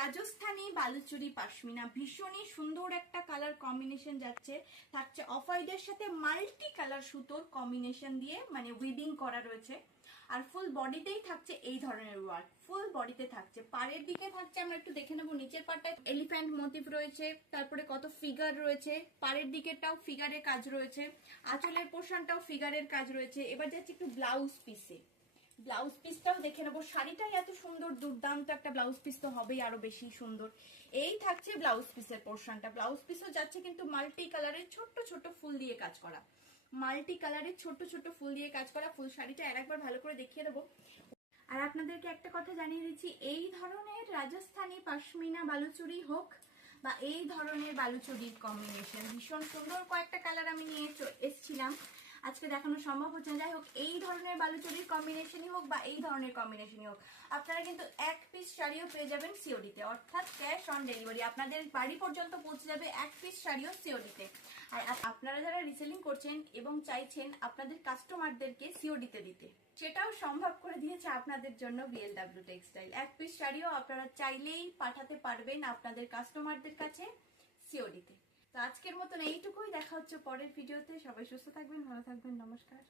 রাজস্থানী বালুচুরি পাশমিনা, ভীষণই সুন্দর একটা কালার কম্বিনেশন যাচ্ছে। থাকছে অফ হোয়াইটের সাথে মাল্টি কালার সুতোর কম্বিনেশন দিয়ে মানে উইভিং করা রয়েছে। আর ফুল বডিতেই থাকছে এই ধরনের ওয়ার্ক, ফুল বডিতে থাকছে। পাড়ের দিকে থাকছে, আমরা একটু দেখে নেবো, নিচের পাড়টায় এলিফ্যান্ট মোটিভ রয়েছে, তারপরে কত ফিগার রয়েছে, পাড়ের দিকেরটাও ফিগারের কাজ রয়েছে, আঁচলের পোর্শনটাও ফিগারের কাজ রয়েছে। এবার যাচ্ছে একটু ব্লাউজ পিসে, ব্লাউজ পিসটাও দেখে নেবো। শাড়িটাই এত সুন্দর, দুর্দান্ত একটা ব্লাউজ পিস তো হবেই আরো বেশি সুন্দর। এই থাকছে ব্লাউজ পিসের পোর্শনটা। ব্লাউজ পিসও যাচ্ছে কিন্তু মাল্টি কালারের ছোট্ট ছোট ফুল দিয়ে কাজ করা, মাল্টি কালারের ছোট্ট ছোট্ট ফুল দিয়ে কাজ করা। ফুল শাড়িটা আরেকবার ভালো করে দেখিয়ে দেবো। আর আপনাদেরকে একটা কথা জানিয়ে দিচ্ছি, এই ধরনের রাজস্থানী পাশমিনা বালুচুরি হোক বা এই ধরনের বালুচুরির কম্বিনেশন ভীষণ সুন্দর কয়েকটা কালার আমি নিয়ে এসেছিলাম, আজকে দেখানো সম্ভব হচ্ছে না। যাই হোক, এই ধরনের বালুচুরির কম্বিনেশনই হোক বা এই ধরনের কম্বিনেশনই হোক, আপনারা কিন্তু এক পিস শাড়িও পেয়ে যাবেন সিওডিতে, অর্থাৎ ক্যাশ অন ডেলিভারি। আপনাদের বাড়ি পর্যন্ত পৌঁছে যাবে এক পিস শাড়িও সিওডিতে। আর আপনারা যারা রিসেলিং করছেন এবং চাইছেন আপনাদের কাস্টমারদেরকে সিওডিতে দিতে, সেটাও সম্ভব করে দিয়েছে আপনাদের জন্য বিএলডব্লিউ টেক্সটাইল। এক পিস শাড়িও আপনারা চাইলেই পাঠাতে পারবেন আপনাদের কাস্টমারদের কাছে সিওডিতে। তো আজকের মতন এইটুকুই, দেখা হচ্ছে পরের ভিডিওতে। সবাই সুস্থ থাকবেন, ভালো থাকবেন, নমস্কার।